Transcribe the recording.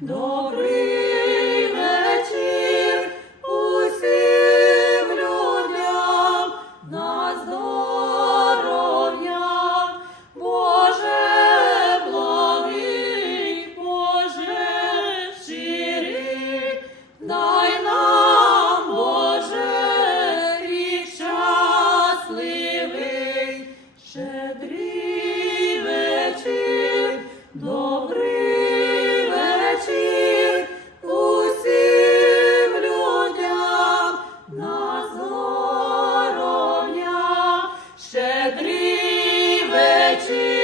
Добрий вечір усім людям на Боже благий, Боже щирий, дай нам Боже рік щасливий. Almighty.